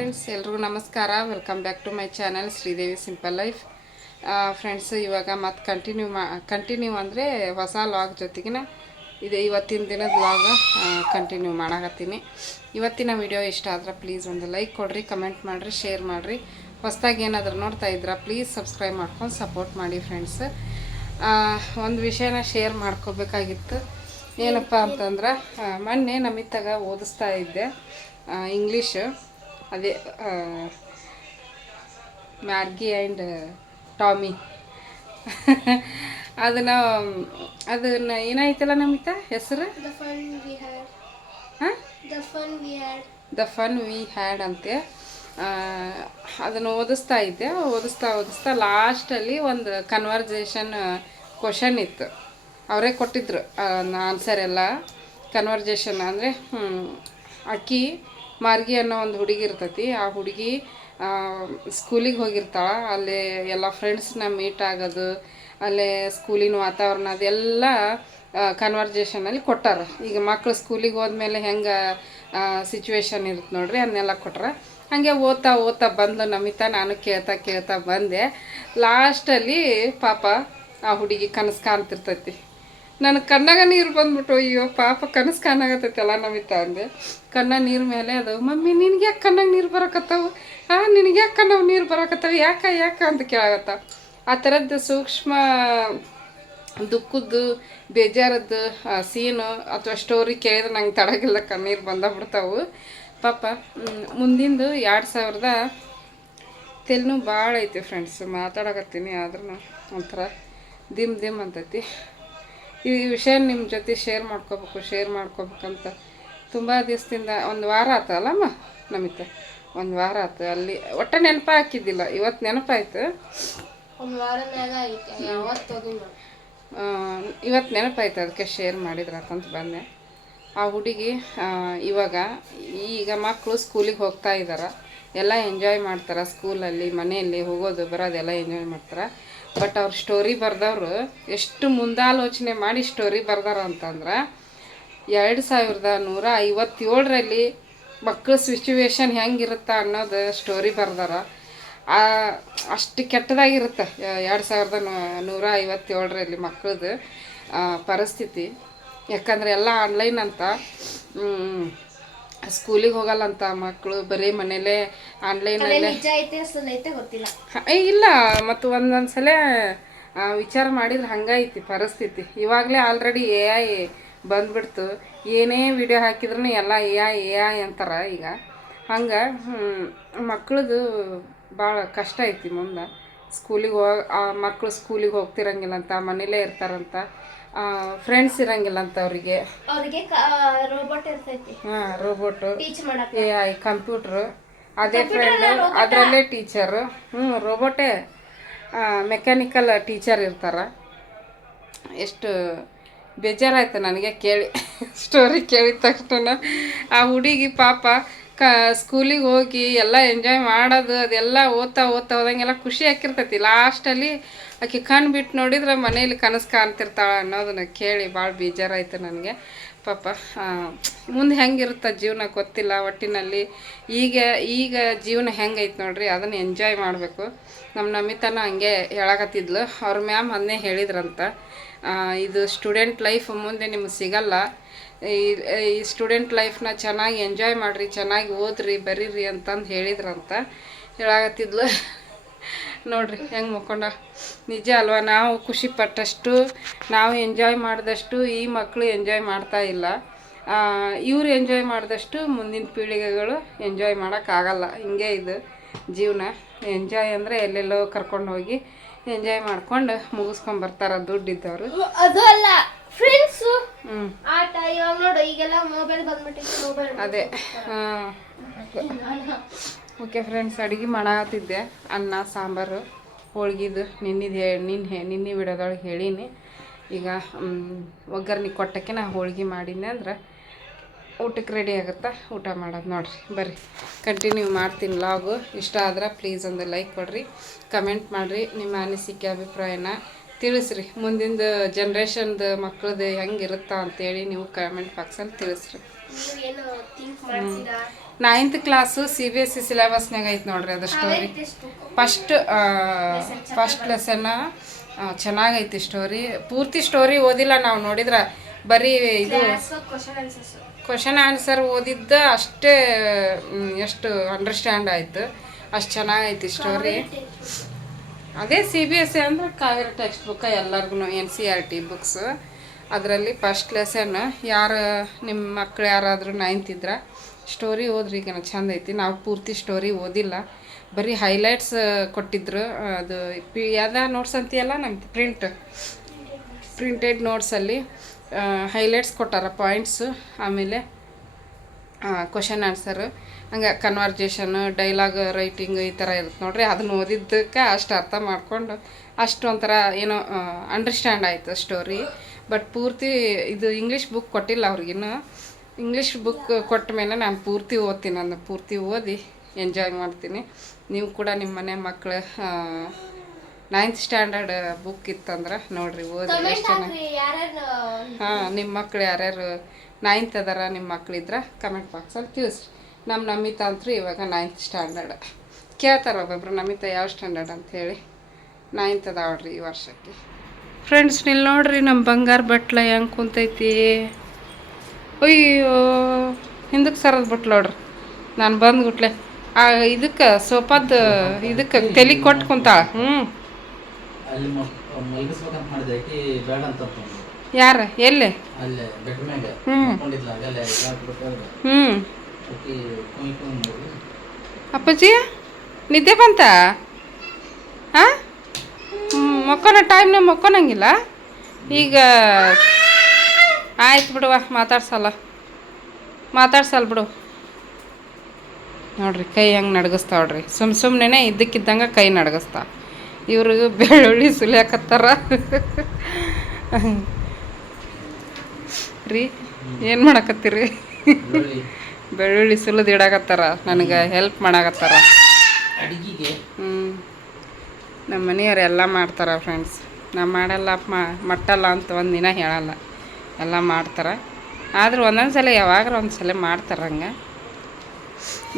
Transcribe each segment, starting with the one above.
Friends, ಎಲ್ರಿಗೂ ನಮಸ್ಕಾರ. Welcome back to my channel Sridevi simple life. Friends, ಇವಾಗ ಮತ್ತು ಕಂಟಿನ್ಯೂ ಅಂದರೆ ಹೊಸ ಲಾಗ್ ಜೊತೆಗಿನ ಇದು ಇವತ್ತಿನ ದಿನದ ಲಾಗ್ ಕಂಟಿನ್ಯೂ ಮಾಡಾಕತ್ತೀನಿ. ಇವತ್ತಿನ ವಿಡಿಯೋ ಇಷ್ಟ ಆದ್ರೆ ಪ್ಲೀಸ್ ಒಂದು ಲೈಕ್ ಕೊಡಿರಿ, ಕಮೆಂಟ್ ಮಾಡಿರಿ, ಶೇರ್ ಮಾಡಿರಿ. ಹೊಸದಾಗಿ ಏನಾದರೂ ನೋಡ್ತಾ ಇದ್ರೆ ಪ್ಲೀಸ್ ಸಬ್ಸ್ಕ್ರೈಬ್ ಮಾಡ್ಕೊಂಡು ಸಪೋರ್ಟ್ ಮಾಡಿ. ಫ್ರೆಂಡ್ಸ್, ಒಂದು ವಿಷಯನ ಶೇರ್ ಮಾಡ್ಕೋಬೇಕಾಗಿತ್ತು. ಏನಪ್ಪ ಅಂತಂದ್ರೆ, ಮೊನ್ನೆ ನಮಿತ್ತಾಗ ಓದಿಸ್ತಾ ಇದ್ದೆ ಇಂಗ್ಲೀಷ್. ಅದೇ ಮ್ಯಾರ್ಗಿ ಆ್ಯಂಡ್ ಟಾಮಿ ಅದನ್ನ ಏನಾಯ್ತಲ್ಲ ನಮಿತ ಹೆಸರು, ದ ಫನ್ ವಿ ಹ್ಯಾಡ್ ಅಂತೆ. ಅದನ್ನು ಓದಿಸ್ತಾ ಇದ್ದೆ. ಓದಿಸ್ತಾ ಲಾಸ್ಟಲ್ಲಿ ಒಂದು ಕನ್ವರ್ಜೇಷನ್ ಕ್ವಶನ್ ಇತ್ತು. ಅವರೇ ಕೊಟ್ಟಿದ್ರು ಆನ್ಸರ್ ಎಲ್ಲ. ಕನ್ವರ್ಜೇಷನ್ ಅಂದರೆ ಅಕ್ಕಿ ಮಾರ್ಗಿ ಅನ್ನೋ ಒಂದು ಹುಡುಗಿ ಇರ್ತೈತಿ. ಆ ಹುಡುಗಿ ಸ್ಕೂಲಿಗೆ ಹೋಗಿರ್ತಾಳೆ. ಅಲ್ಲಿ ಎಲ್ಲ ಫ್ರೆಂಡ್ಸ್ನ ಮೀಟ್ ಆಗೋದು, ಅಲ್ಲೇ ಸ್ಕೂಲಿನ ವಾತಾವರಣ ಅದೆಲ್ಲ ಕನ್ವರ್ಜೇಷನಲ್ಲಿ ಕೊಟ್ಟಾರ. ಈಗ ಮಕ್ಕಳು ಸ್ಕೂಲಿಗೆ ಹೋದ್ಮೇಲೆ ಹೆಂಗೆ ಸಿಚುವೇಶನ್ ಇರುತ್ತೆ ನೋಡ್ರಿ, ಅದನ್ನೆಲ್ಲ ಕೊಟ್ರ. ಹಾಗೆ ಓದ್ತಾ ಬಂದು ನಮಿತಾ, ನಾನು ಕೇಳ್ತಾ ಬಂದೆ. ಲಾಸ್ಟಲ್ಲಿ ಪಾಪ ಆ ಹುಡುಗಿ ಕನಸು ಕಾಣ್ತಿರ್ತೈತಿ. ನನಗೆ ಕಣ್ಣಾಗ ನೀರು ಬಂದ್ಬಿಟ್ಟು, ಅಯ್ಯೋ ಪಾಪ ಕನಸು ಕಾಣಾಗತ್ತೈತಲ್ಲ ನಮಿತಾ ಅಂದೆ. ಕಣ್ಣ ನೀರು ಮೇಲೆ ಅದು, ಮಮ್ಮಿ ನಿನಗೆ ಯಾಕೆ ಕಣ್ಣಾಗ ನೀರು ಬರಕತ್ತಾವು, ನಿನಗೆ ಯಾಕೆ ಕಣ್ಣಾಗ ನೀರು ಬರಕತ್ತಾವ, ಯಾಕೆ ಅಂತ ಕೇಳಾಗತ್ತ. ಆ ಥರದ್ದು ಸೂಕ್ಷ್ಮ ದುಃಖದ್ದು, ಬೇಜಾರದ್ದು ಸೀನು ಅಥವಾ ಸ್ಟೋರಿ ಕೇಳಿದ್ರೆ ನಂಗೆ ತಡಗಿಲ್ಲ, ಕಣ್ಣೀರು ಬಂದಾಗ್ಬಿಡ್ತಾವು ಪಾಪ. ಮುಂದಿಂದು 2000 ತೆಲ್ನು ಭಾಳ ಐತಿ ಫ್ರೆಂಡ್ಸ್. ಮಾತಾಡಕತ್ತೀನಿ ಆದ್ರೂ ಒಂಥರ ದಿಮ್ ಅಂತೈತಿ. ಈ ವಿಷಯ ನಿಮ್ಮ ಜೊತೆ ಶೇರ್ ಮಾಡ್ಕೋಬೇಕಂತ ತುಂಬ ದಿವಸದಿಂದ, ಒಂದು ವಾರ ಆತಲ್ಲಮ್ಮ ನಮಿತ, ಒಂದು ವಾರ ಆಯ್ತು. ಅಲ್ಲಿ ಒಟ್ಟು ನೆನಪು ಹಾಕಿದ್ದಿಲ್ಲ, ಇವತ್ತು ನೆನಪಾಯ್ತು. ಇವತ್ತು ನೆನಪಾಯ್ತು, ಅದಕ್ಕೆ ಶೇರ್ ಮಾಡಿದ್ರಾತಂತ ಬಂದೆ. ಆ ಹುಡುಗಿ ಈಗ ಮಕ್ಕಳು ಸ್ಕೂಲಿಗೆ ಹೋಗ್ತಾ ಇದ್ದಾರೆ, ಎಲ್ಲ ಎಂಜಾಯ್ ಮಾಡ್ತಾರೆ. ಸ್ಕೂಲಲ್ಲಿ ಮನೆಯಲ್ಲಿ ಹೋಗೋದು ಬರೋದೆಲ್ಲ ಎಂಜಾಯ್ ಮಾಡ್ತಾರೆ. ಬಟ್ ಅವ್ರ ಸ್ಟೋರಿ ಬರ್ದವ್ರು ಎಷ್ಟು ಮುಂದಾಲೋಚನೆ ಮಾಡಿ ಸ್ಟೋರಿ ಬರ್ದಾರ ಅಂತಂದ್ರೆ, 2157ರಲ್ಲಿ ಮಕ್ಕಳ ಸಿಚುವೇಶನ್ ಹೆಂಗಿರುತ್ತಾ ಅನ್ನೋದು ಸ್ಟೋರಿ ಬರ್ದಾರ. ಅಷ್ಟು ಕೆಟ್ಟದಾಗಿರುತ್ತೆ 2157ರಲ್ಲಿ ಮಕ್ಕಳದು ಪರಿಸ್ಥಿತಿ. ಯಾಕಂದರೆ ಎಲ್ಲ ಆನ್ಲೈನ್ ಅಂತ, ಸ್ಕೂಲಿಗೆ ಹೋಗಲ್ಲಂತ ಮಕ್ಕಳು, ಬರೀ ಮನೇಲೇ ಆನ್ಲೈನಲ್ಲೇ. ಇಲ್ಲ, ಮತ್ತು ಒಂದೊಂದು ಸಲ ವಿಚಾರ ಮಾಡಿದ್ರೆ ಹಂಗೈತಿ ಪರಿಸ್ಥಿತಿ. ಇವಾಗಲೇ ಆಲ್ರೆಡಿ AI ಬಂದ್ಬಿಡ್ತು. ಏನೇ ವಿಡಿಯೋ ಹಾಕಿದ್ರೂ ಎಲ್ಲ AI ಅಂತಾರೆ ಈಗ. ಹಂಗೆ ಮಕ್ಕಳದು ಭಾಳ ಕಷ್ಟ ಐತಿ ಮುಂದೆ. ಮಕ್ಕಳು ಸ್ಕೂಲಿಗೆ ಹೋಗ್ತಿರಂಗಿಲ್ಲಂತ, ಮನೇಲೇ ಇರ್ತಾರಂತ, ಫ್ರೆಂಡ್ಸ್ ಇರಂಗಿಲ್ಲಂತ ಅವ್ರಿಗೆ. ರೋಬೋಟು, AI, ಕಂಪ್ಯೂಟ್ರು, ಅದೇ ಫ್ರೆಂಡ್, ಅದರಲ್ಲೇ ಟೀಚರು. ರೋಬೋಟೇ ಮೆಕ್ಯಾನಿಕಲ್ ಟೀಚರ್ ಇರ್ತಾರೆ. ಎಷ್ಟು ಬೇಜಾರಾಯ್ತು ನನಗೆ ಕೇಳಿ, ಸ್ಟೋರಿ ಕೇಳಿದ ತಕ್ಷಣ. ಆ ಹುಡುಗಿ ಪಾಪ ಸ್ಕೂಲಿಗೆ ಹೋಗಿ ಎಲ್ಲ ಎಂಜಾಯ್ ಮಾಡೋದು ಅದೆಲ್ಲ ಓದ್ತಾ ಹೋದಂಗೆಲ್ಲ ಖುಷಿ ಹಾಕಿರ್ತೈತಿ. ಲಾಸ್ಟಲ್ಲಿ ಆಕೆ ಕಣ್ಣು ಬಿಟ್ಟು ನೋಡಿದ್ರೆ ಮನೇಲಿ ಕನಸು ಕಾಣ್ತಿರ್ತಾಳೆ ಅನ್ನೋದನ್ನ ಕೇಳಿ ಭಾಳ ಬೇಜಾರಾಯ್ತು ನನಗೆ ಪಾಪ. ಮುಂದೆ ಹೆಂಗಿರುತ್ತೆ ಜೀವನ ಗೊತ್ತಿಲ್ಲ ಒಟ್ಟಿನಲ್ಲಿ. ಈಗ ಜೀವನ ಹೆಂಗೈತೆ ನೋಡ್ರಿ, ಅದನ್ನು ಎಂಜಾಯ್ ಮಾಡಬೇಕು. ನಮ್ಮ ನಮಿತಾನ ಹಂಗೆ ಹೇಳಕತ್ತಿದ್ಲು. ಅವ್ರ ಮ್ಯಾಮ್ ಅದನ್ನೇ ಹೇಳಿದ್ರಂತ, ಇದು ಸ್ಟೂಡೆಂಟ್ ಲೈಫ್ ಮುಂದೆ ನಿಮ್ಗೆ ಸಿಗಲ್ಲ. ಈ ಸ್ಟೂಡೆಂಟ್ ಲೈಫ್ನ ಚೆನ್ನಾಗಿ ಎಂಜಾಯ್ ಮಾಡಿರಿ, ಚೆನ್ನಾಗಿ ಓದ್ರಿ, ಬರೀರಿ ಅಂತಂದು ಹೇಳಾಕತ್ತಿದ್ಲು. ನೋಡ್ರಿ ಹೆಂಗೆ ಮುಕ್ಕೊಂಡ. ನಿಜ ಅಲ್ವಾ? ನಾವು ಖುಷಿ ಪಟ್ಟಷ್ಟು, ನಾವು ಎಂಜಾಯ್ ಮಾಡಿದಷ್ಟು ಈ ಮಕ್ಕಳು ಎಂಜಾಯ್ ಮಾಡ್ತಾ ಇಲ್ಲ. ಇವ್ರು ಎಂಜಾಯ್ ಮಾಡಿದಷ್ಟು ಮುಂದಿನ ಪೀಳಿಗೆಗಳು ಎಂಜಾಯ್ ಮಾಡೋಕ್ಕಾಗಲ್ಲ. ಹಿಂಗೆ ಇದು ಜೀವನ. ಎಂಜಾಯ್ ಅಂದರೆ ಎಲ್ಲೆಲ್ಲೋ ಕರ್ಕೊಂಡು ಹೋಗಿ ಎಂಜಾಯ್ ಮಾಡ್ಕೊಂಡು ಮುಗಿಸ್ಕೊಂಬರ್ತಾರೆ ದುಡ್ಡಿದ್ದವರು. ಅದು ಅಲ್ಲ ಫ್ರೆಂಡ್ಸು, ಆಟ. ಇವಾಗ ನೋಡು, ಈಗೆಲ್ಲ ಮೊಬೈಲ್ ಬಂದ್ಬಿಟ್ಟಿದೆ. ಅದೇ ಓಕೆ ಫ್ರೆಂಡ್ಸ್, ಅಡುಗೆ ಮಾಡಾಕತ್ತಿದ್ದೆ. ಅನ್ನ, ಸಾಂಬಾರು, ಹೋಳ್ಗಿದು ನಿನ್ನೆ ವಿಡಿಯೋದೊಳಗೆ ಹೇಳೀನಿ. ಈಗ ಒಗ್ಗರಣೆ ಕೊಟ್ಟಕ್ಕೆ ನಾ ಹೋಳ್ಗೆ ಮಾಡೀನಿ ಅಂದ್ರೆ ಊಟಕ್ಕೆ ರೆಡಿ ಆಗುತ್ತಾ, ಊಟ ಮಾಡೋದು ನೋಡ್ರಿ. ಬರ್ರಿ ಕಂಟಿನ್ಯೂ ಮಾಡ್ತೀನಿ ಲಾಗು. ಇಷ್ಟ ಆದ್ರೆ ಪ್ಲೀಸ್ ಒಂದು ಲೈಕ್ ಕೊಡ್ರಿ, ಕಮೆಂಟ್ ಮಾಡಿರಿ, ನಿಮ್ಮ ಅನಿಸಿಕೆ ಅಭಿಪ್ರಾಯನ ತಿಳಿಸ್ರಿ ಮುಂದಿಂದು ಜನ್ರೇಷನ್ದು ಮಕ್ಳದ್ದು ಹೆಂಗಿರುತ್ತಾ ಅಂತೇಳಿ ನೀವು ಕಮೆಂಟ್ ಬಾಕ್ಸಲ್ಲಿ ತಿಳಿಸ್ರಿ. ನೀವು ಏನು ಥಿಂಕ್ ಮಾಡ್ತೀರಾ? 9th ಕ್ಲಾಸು CBSE ಸಿಲೆಬಸ್ನಾಗ ಐತೆ ನೋಡ್ರಿ ಅದು ಸ್ಟೋರಿ. ಫಸ್ಟ್ ಲೆಸನ್ನ ಚೆನ್ನಾಗೈತಿ ಸ್ಟೋರಿ. ಪೂರ್ತಿ ಸ್ಟೋರಿ ಓದಿಲ್ಲ ನಾವು, ನೋಡಿದ್ರೆ ಬರೀ ಇದು ಕ್ವಶನ್ ಆನ್ಸರ್ ಓದಿದ್ದ ಅಷ್ಟೇ. ಎಷ್ಟು ಅಂಡರ್ಸ್ಟ್ಯಾಂಡ್ ಆಯಿತು, ಅಷ್ಟು ಚೆನ್ನಾಗೈತಿ ಸ್ಟೋರಿ. ಅದೇ CBSE ಅಂದ್ರೆ ಕಾವೇರಿ ಟೆಕ್ಸ್ಟ್ ಬುಕ್ಕ ಎಲ್ಲರಿಗೂ NCERT ಬುಕ್ಸು. ಅದರಲ್ಲಿ ಫಸ್ಟ್ ಲೆಸನ್ ಯಾರು ನಿಮ್ಮ ಮಕ್ಳು ಯಾರಾದರೂ 9th ಇದ್ರೆ ಸ್ಟೋರಿ ಓದ್ರಿ, ಈಗ ಚಂದ ಐತಿ. ನಾವು ಪೂರ್ತಿ ಸ್ಟೋರಿ ಓದಿಲ್ಲ, ಬರೀ ಹೈಲೈಟ್ಸ್ ಕೊಟ್ಟಿದ್ರು. ಅದು ಯಾವ್ದು ನೋಟ್ಸ್ ಅಂತೀಯಲ್ಲ ನಮ್ದು ಪ್ರಿಂಟೆಡ್ ನೋಟ್ಸಲ್ಲಿ ಹೈಲೈಟ್ಸ್ ಕೊಟ್ಟಾರ ಪಾಯಿಂಟ್ಸು. ಆಮೇಲೆ ಕ್ವಶನ್ ಆನ್ಸರು, ಹಂಗೆ ಕನ್ವರ್ಜೇಷನ್, ಡೈಲಾಗ್ ರೈಟಿಂಗ್ ಈ ಥರ ಇರುತ್ತೆ ನೋಡ್ರಿ. ಅದನ್ನು ಓದಿದ್ದಕ್ಕೆ ಅಷ್ಟು ಅರ್ಥ ಮಾಡ್ಕೊಂಡು ಅಷ್ಟು ಒಂಥರ ಏನೋ ಅಂಡರ್ಸ್ಟ್ಯಾಂಡ್ ಆಯಿತು ಸ್ಟೋರಿ. ಬಟ್ ಪೂರ್ತಿ ಇದು ಇಂಗ್ಲೀಷ್ ಬುಕ್ ಕೊಟ್ಟಿಲ್ಲ ಅವ್ರಿಗಿನ್ನು. ಇಂಗ್ಲೀಷ್ ಬುಕ್ ಕೊಟ್ಟ ಮೇಲೆ ನಾನು ಪೂರ್ತಿ ಓದ್ತೀನಿ, ಅದನ್ನು ಪೂರ್ತಿ ಓದಿ ಎಂಜಾಯ್ ಮಾಡ್ತೀನಿ. ನೀವು ಕೂಡ ನಿಮ್ಮ ಮನೆ ಮಕ್ಕಳು 9th ಸ್ಟ್ಯಾಂಡರ್ಡ್ ಬುಕ್ ಇತ್ತಂದ್ರೆ ನೋಡಿರಿ, ಓದಿ ಎಷ್ಟು ಚೆನ್ನಾಗಿ. ಹಾಂ, ನಿಮ್ಮ ಮಕ್ಳು ಯಾರ್ಯಾರು 9th ಅದಾರ, ನಿಮ್ಮ ಮಕ್ಳಿದ್ರೆ ಕಮೆಂಟ್ ಬಾಕ್ಸಲ್ಲಿ ತಿಳಿಸ್ರಿ. ನಮ್ಮ ನಮಿತಾ ಅಂತೂ ಇವಾಗ 9th ಸ್ಟ್ಯಾಂಡರ್ಡ್. ಕೇಳ್ತಾರೆ ಒಬ್ಬೊಬ್ರು, ನಮಿತಾ ಯಾವ ಸ್ಟ್ಯಾಂಡರ್ಡ್ ಅಂಥೇಳಿ. 9th ಅದಾವ್ರಿ ಈ ವರ್ಷಕ್ಕೆ. ಫ್ರೆಂಡ್ಸ್ ಇಲ್ಲಿ ನೋಡ್ರಿ ನಮ್ಮ ಬಂಗಾರ ಬಟ್ಲ ಹೆಂಗೆ ಕುಂತೈತಿ. ಅಯ್ಯೋ, ಹಿಂದಕ್ಕೆ ಸರದ್ ಬಿಟ್ಲು ನೋಡ್ರಿ. ನಾನು ಬಂದ್ಬಿಟ್ಲೆ ಇದಕ್ಕೆ ಸೋಫಾದ ಇದಕ್ಕೆ ತಲೆ ಕೊಟ್ಟು ಕುಂತಾಳ. ಯಾರ ಎಲ್ಲಿ? ಅಪ್ಪಾಜಿ ನಿದ್ದೆ ಬಂತ? ಹಾಂ, ಮಕ್ಕೊನ ಟೈಮ್ನಾಗ ಮಕ್ಕೊನಂಗಿಲ್ಲ ಈಗ. ಆಯ್ತು ಬಿಡುವ, ಮಾತಾಡ್ಸಲ್ಲ ಬಿಡು. ನೋಡ್ರಿ ಕೈ ಹೆಂಗೆ ನಡ್ಗಿಸ್ತಾವ್ರಿ, ಸುಮ್ಮನೆ ಇದ್ದಕ್ಕಿದ್ದಂಗೆ ಕೈ ನಡ್ಗಿಸ್ತಾ. ಇವ್ರಿಗೆ ಬೆಳ್ಳುಳ್ಳಿ ಸುಲಿಯಾಕತ್ತಾರ ರೀ. ಏನು ಮಾಡಕತ್ತೀರಿ? ಬೆಳ್ಳುಳ್ಳಿ ಸುಲಿದು ಇಡಾಕತ್ತಾರ, ನನಗೆ ಹೆಲ್ಪ್ ಮಾಡಾಕತ್ತಾರ. ನಮ್ಮ ಮನೆಯವ್ರು ಎಲ್ಲ ಮಾಡ್ತಾರೆ ಫ್ರೆಂಡ್ಸ್. ನಾ ಮಾಡಲ್ಲ ಮಟ್ಟಲ್ಲ ಅಂತ ಒಂದು ದಿನ ಹೇಳಲ್ಲ, ಎಲ್ಲ ಮಾಡ್ತಾರೆ. ಆದ್ರೆ ಒಂದೊಂದು ಸಲ ಯಾವಾಗಾರ ಒಂದು ಸಲ ಮಾಡ್ತಾರೆ, ಹಂಗೆ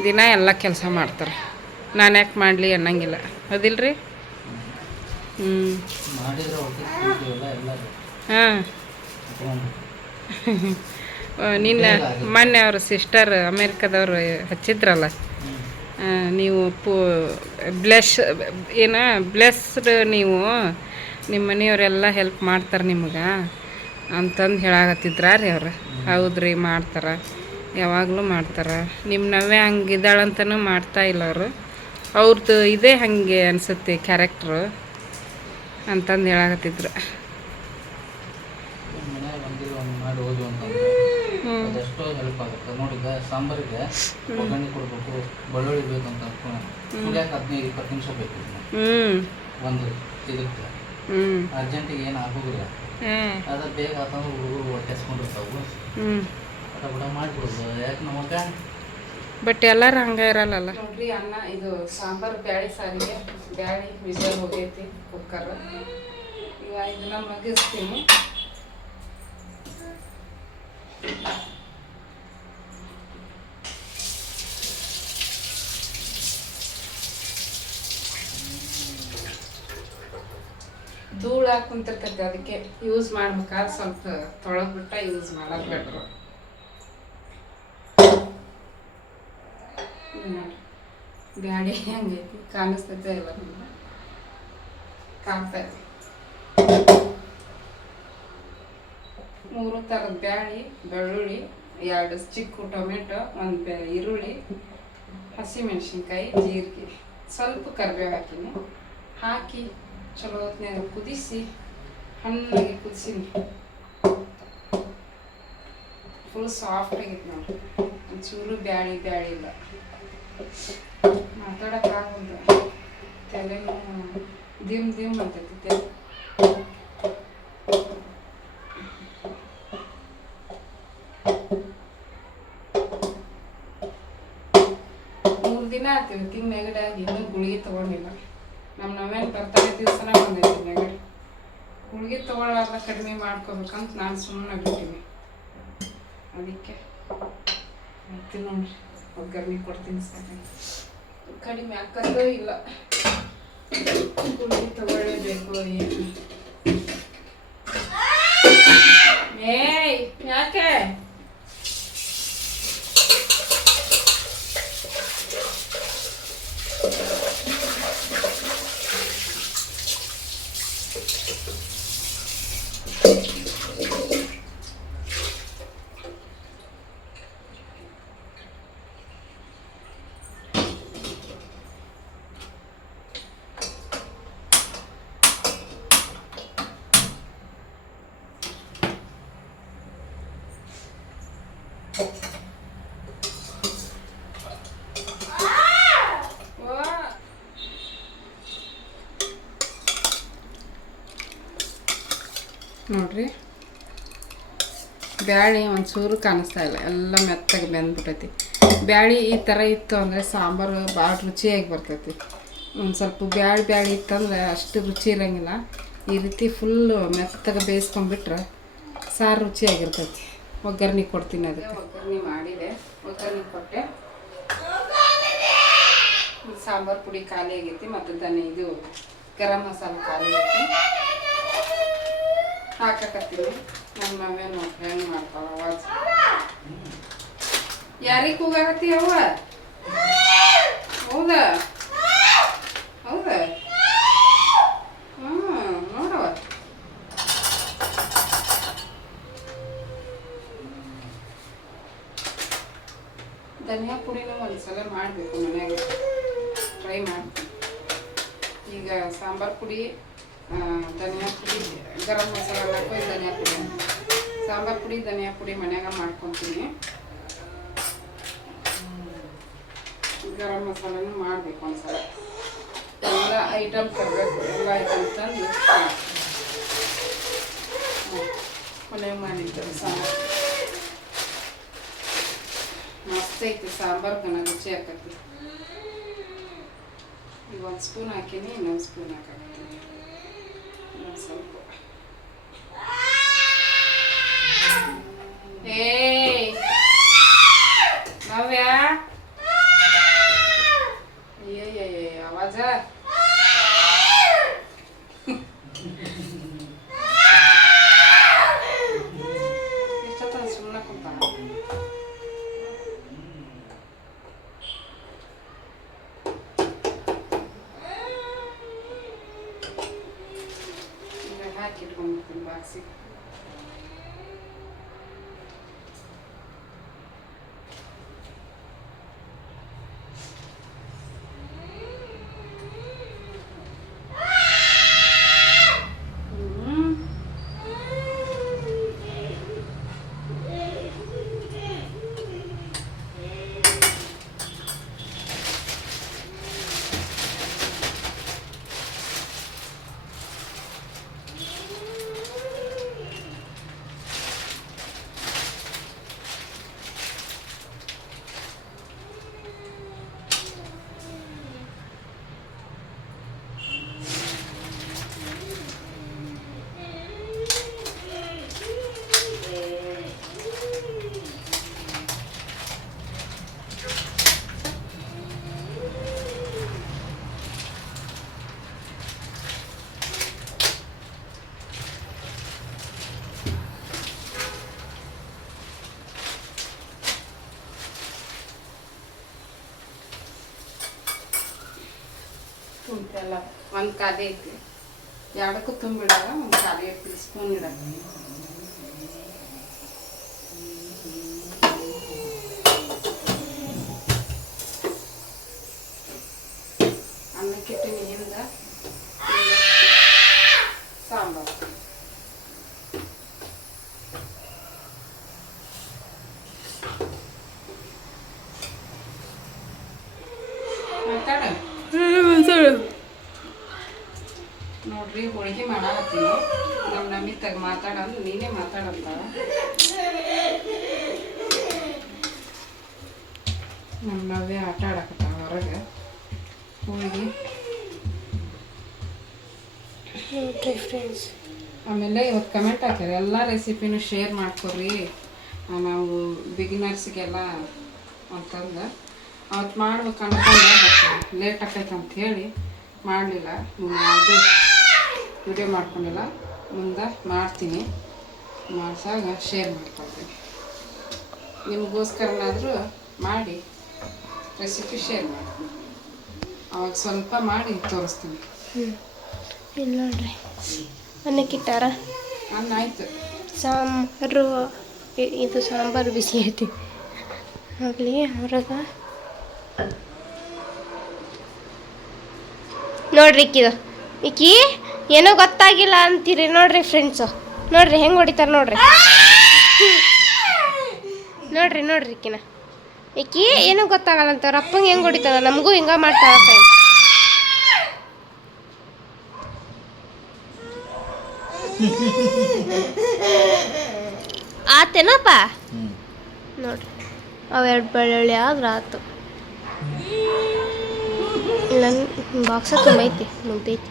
ದಿನ ಎಲ್ಲ ಕೆಲಸ ಮಾಡ್ತಾರೆ. ನಾನು ಯಾಕೆ ಮಾಡಲಿ ಅನ್ನಂಗಿಲ್ಲ, ಹೌದಿಲ್ರಿ? ಹಾಂ, ನಿನ್ನ ಮೊನ್ನೆ ಅವ್ರ ಸಿಸ್ಟರ್ ಅಮೇರಿಕಾದವ್ರು ಹಚ್ಚಿದ್ರಲ್ಲ, ನೀವು ಬ್ಲೆಸ್ಡ್ ನೀವು, ನಿಮ್ಮ ಮನೆಯವರೆಲ್ಲ ಹೆಲ್ಪ್ ಮಾಡ್ತಾರೆ ನಿಮ್ಗೆ ಅಂತಂದು ಹೇಳಾಕತ್ತಿದ್ರ ರೀ ಅವ್ರು. ಹೌದ್ರಿ, ಮಾಡ್ತಾರೆ, ಯಾವಾಗಲೂ ಮಾಡ್ತಾರೆ. ನಿಮ್ಮ ನವ್ಯ ಹಂಗಿದ್ದಾಳಂತನೂ ಮಾಡ್ತಾ ಇಲ್ಲ ಅವರು, ಅವ್ರದ್ದು ಇದೇ ಹಾಗೆ ಅನಿಸುತ್ತೆ ಕ್ಯಾರೆಕ್ಟ್ರು ಅಂತಂದು ಹೇಳಾಕತ್ತಿದ್ರು. ಅದೆಷ್ಟೋ ಹೆಲ್ಪ್ ಆಗುತ್ತೆ ನೋಡಿ. ಈಗ ಸಾಂಬಾರಿಗೆ ಒಗ್ಗರಣೆ ಕೊಡಬೇಕು, ಬೆಳ್ಳುಳ್ಳಿ ಬೇಕಂತ ಕುಡಿಯೋಕೆ 15-20 ನಿಮಿಷ ಬೇಕು ಒಂದು ಇದಕ್ಕೆ. ಅರ್ಜೆಂಟಿಗೆ ಏನು ಆಗೋದಿಲ್ಲ, ಅದು ಬೇಗ ಆತಂದ್ರೆ ಹುಡುಗರು ಹೊಟ್ಟೆಸ್ಕೊಂಡಿರ್ತಾವು, ಊಟ ಮಾಡಿಬಿಡ್ಬೋದು. ಯಾಕೆ ನಮಗೆ ಬಟ್ ಎಲ್ಲರೂ ಹಂಗೆ ಇರಲ್ಲ ನೋಡ್ರಿ. ಅನ್ನ ಇದು ಸಾಂಬಾರು ಬ್ಯಾಳಿ ಸಾರಿಗೆ ಬ್ಯಾಳಿ ವಿಜಲ್ ಹೋಗೈತಿ ಕುಕ್ಕರ್. ಈಗ ಇದನ್ನ ಮಗಿಸ್ತೀನಿ. ಧೂಳ ಕುಂತಿರ್ತೈತೆ, ಅದಕ್ಕೆ ಯೂಸ್ ಮಾಡ್ಬೇಕಾದ್ರೆ ಸ್ವಲ್ಪ ತೊಳೆದ್ಬಿಟ್ಟ ಯೂಸ್ ಮಾಡೋದು ಬೆಟ್ರು. ಬ್ಯಾಡಿ ಹೆಂಗೈತಿ ಕಾಣಿಸ್ತೈತೆ ಇಲ್ಲ ನಿಮ್ಗೆ? ಕಾಣ್ತೈತಿ. 3 ಥರದ ಬ್ಯಾಳಿ, ಬೆಳ್ಳುಳ್ಳಿ, 2 ಚಿಕ್ಕ ಟೊಮೆಟೊ, 1 ಈರುಳ್ಳಿ, ಹಸಿಮೆಣಸಿನ್ಕಾಯಿ, ಜೀರಿಗೆ, ಸ್ವಲ್ಪ ಕರಿಬೇವು ಹಾಕಿನಿ. ಹಾಕಿ ಚಲೋ ಹೊತ್ನ್ಯಾಗ ಕುದಿಸಿ, ಹಣ್ಣಾಗಿ ಕುದಿಸಿನಿ. ಫುಲ್ ಸಾಫ್ಟ್ ಆಗೈತೆ ನೋಡ್ರಿ, ಒಂಚೂರು ಬ್ಯಾಳಿ ಇಲ್ಲ. ಮಾತಾಡೋಕ್ಕಾಗಲ್ಲ, ತಲೆನೂ ದಿಮ್ ಅಂತೈತಿ ತಲೆ. ದಿನ ಆಯ್ತು ತಿಂಗ್ ನೆಗಡಿ ಆಗಿ ಇನ್ನೂ ಗುಳಿಗೆ ತೊಗೊಂಡಿಲ್ಲ. ನಮ್ಮ ನವೇನು ಬರ್ತಾರೆ ದಿವಸನ ಬಂದೈತಿ ನೆಗಡಿ. ಹುಡುಗಿ ತೊಗೊಳ್ಳಾರ್ದ ಕಡಿಮೆ ಮಾಡ್ಕೋಬೇಕಂತ ನಾನು ಸುಮ್ಮನೆ ಬಿಟ್ಟಿನಿ. ಅದಕ್ಕೆ ಆಯ್ತು ನೋಡ್ರಿ, ಒಗ್ಗರಣೆ ಕೊಡ್ತೀನಿ ಸಾಕು. ಕಡಿಮೆ ಹಾಕೋದು ಇಲ್ಲ, ಹುಡುಗಿ ತಗೊಳ್ಳೇಬೇಕು. ಏನು ಏಯ್ ಯಾಕೆ ನೋಡ್ರಿ, ಬ್ಯಾಳಿ ಒಂಚೂರು ಕಾಣಿಸ್ತಾ ಇಲ್ಲ, ಎಲ್ಲ ಮೆತ್ತಗೆ ಬೆಂದ್ಬಿಟ್ಟೈತಿ. ಬ್ಯಾಳಿ ಈ ಥರ ಇತ್ತು ಅಂದರೆ ಸಾಂಬಾರು ಭಾಳ ರುಚಿಯಾಗಿ ಬರ್ತೈತಿ. ಒಂದು ಸ್ವಲ್ಪ ಬ್ಯಾಳಿ ಇತ್ತಂದ್ರೆ ಅಷ್ಟು ರುಚಿ ಇರೋಂಗಿಲ್ಲ. ಈ ರೀತಿ ಫುಲ್ಲು ಮೆತ್ತಗೆ ಬೇಯಿಸ್ಕೊಂಡ್ಬಿಟ್ರೆ ಸಾರು ರುಚಿಯಾಗಿರ್ತೈತಿ. ಒಗ್ಗರಣೆ ಕೊಡ್ತೀನಿ, ಅದಕ್ಕೆ ಒಗ್ಗರಣೆ ಮಾಡಿದೆ, ಒಗ್ಗರಣೆ ಕೊಟ್ಟೆ. ಸಾಂಬಾರು ಪುಡಿ ಖಾಲಿ ಆಗೈತಿ, ಮತ್ತು ಇದು ಗರಂ ಮಸಾಲೆ ಖಾಲಿ ಆಗೈತಿ. ಹಾಕಕತ್ತೀನಿ. ನಮ್ಮ ನಾವೇ ನೋಡ್ರಿ ಹೆಂಗೆ ಮಾಡ್ತಾವ ಅವಾಜ್. ಯಾರಿಗೆ ಕೂಗಾಕತ್ತಿ ಅವ್ವ? ಹೌದಾ ಹೌದಾ? ನೋಡವ, ಧನಿಯಾ ಪುಡಿನೂ ಒಂದ್ಸಲ ಮಾಡಬೇಕು ಮನ್ಯಾಗ, ಟ್ರೈ ಮಾಡ್ತೀನಿ. ಈಗ ಸಾಂಬಾರು ಪುಡಿ, ಧನಿಯಾ ಪುಡಿ, ಗರಂ ಮಸಾಲ ಹಾಕಿ ಧನಿಯಾ ಪುಡಿ, ಸಾಂಬಾರು ಪುಡಿ, ಧನಿಯಾ ಪುಡಿ ಮನ್ಯಾಗ ಮಾಡ್ಕೊತೀನಿ. ಗರಂ ಮಸಾಲನೂ ಮಾಡಬೇಕು ಒಂದ್ಸಲ. ಎಲ್ಲ ಐಟಮ್ ತರಬೇಕು, ಎಲ್ಲ ಐಟಮ್ ತಂದು ಮನೆಯಾಗ ಮಾಡಿರ್ತಾರೆ ಸಾಂಬಾರು. ಮಸ್ತ್ ಐತಿ ಸಾಂಬಾರು, ಗನ ರುಚಿ ಹಾಕತ್ತಿ. ಈಗ ಒಂದು ಸ್ಪೂನ್ ಹಾಕೀನಿ, ಇನ್ನೊಂದು ಸ್ಪೂನ್ ಹಾಕತ್ತೀನಿ. ಸ್ವಲ್ಪ ನವ್ಯ ಆವಾಜ ಎಷ್ಟೊತ್ತ ಸುಮ್ಮನೆ ಕುಂತ. ಹಾಕಿಟ್ಕೊಂಡ್ಬಿಡ್ತೀನಿ ಬಾಕ್ಸಿಗೆ. ತುಂಬಿಲ್ಲ, ಒಂದು ಖಾಲಿ ಐತಿ, ಎರಡಕ್ಕೂ ತುಂಬಿಡಲ್ಲ, ಒಂದು ಖಾಲಿ ಐತಿ ಸ್ಪೂನ್ ಇಡಲ್ಲ. ಅನ್ನಕ್ಕಿಟ್ಟು ಹಿಂದ ಸಾಂಬಾರು. ಮಾತಾಡ ನೋಡ್ರಿ, ಹೋಳಿಗೆ ಮಾಡಾಕತ್ತೀನಿ. ನಮ್ಮ ನಮಿತಾಗ ಮಾತಾಡಂದು ನೀನೇ ಮಾತಾಡಂತ. ನಮ್ಮ ನವ್ಯ ಆಟ ಆಡಕತ್ತ ಹೊರಗೆ ಹೋಳಿಗೆ. ನೋಡ್ರಿ ಫ್ರೆಂಡ್ಸ್, ಆಮೇಲೆ ಇವತ್ತು ಕಮೆಂಟ್ ಹಾಕ್ಯಾರ ಎಲ್ಲ ರೆಸಿಪಿನೂ ಶೇರ್ ಮಾಡ್ಕೊರಿ ನಾವು ಬಿಗಿನರ್ಸ್ಗೆಲ್ಲ ಅಂತಂದು ಅವತ್ತು ಮಾಡ್ಬೇಕು ಅನ್ಕೊಂಡೆ ಬಟ್ ಲೇಟ್ ಆಕೈತೆ ಅಂತ ಹೇಳಿ ಮಾಡಲಿಲ್ಲ. ಯಾವುದೇ ವಿಡಿಯೋ ಮಾಡ್ಕೊಂಡಿಲ್ಲ. ಮುಂದೆ ಮಾಡ್ತೀನಿ, ಮಾಡಿಸಾಗ ಶೇರ್ ಮಾಡ್ಕೊಳ್ತೀನಿ. ನಿಮಗೋಸ್ಕರನಾದರೂ ಮಾಡಿ ರೆಸಿಪಿ ಶೇರ್ ಮಾಡ್ತೀನಿ. ಅವಾಗ ಸ್ವಲ್ಪ ಮಾಡಿ ತೋರಿಸ್ತೀನಿ. ಇಲ್ಲ ನೋಡ್ರಿ ಅನ್ನಕ್ಕಿಟ್ಟಾರ. ಅನ್ನ ಆಯ್ತು. ಸಾಂಬಾರು ಇದು ಸಾಂಬಾರು ಬಿಸಿ ಐತಿ ಆಗಲಿ ಹೊರಗೆ ನೋಡ್ರಿ ಈಕಿ ಏನೋ ಗೊತ್ತಾಗಿಲ್ಲ ಅಂತೀರಿ ನೋಡ್ರಿ ಫ್ರೆಂಡ್ಸು. ನೋಡ್ರಿ ಹೆಂಗೆ ಹೊಡಿತಾರೆ ನೋಡ್ರಿ. ನೋಡ್ರಿ ಈಕಿ ಏನೋ ಗೊತ್ತಾಗಲ್ಲ ಅಂತ ಅವ್ರ ಅಪ್ಪಂಗೆ ಹೆಂಗೆ ಹೊಡಿತಾರ, ನಮಗೂ ಹಿಂಗೆ ಮಾಡ್ತಾರ ಫ್ರೆಂಡ್ಸ್. ಆತೇನಪ್ಪ ನೋಡ್ರಿ ಅವೆರಡು ಬೆಳ್ಳುಳ್ಳಿ ಆದ್ರೆ ಆತು. ನನ್ನ ಬಾಕ್ಸ ತುಂಬೈತಿ ಮುಗ್ದೈತಿ.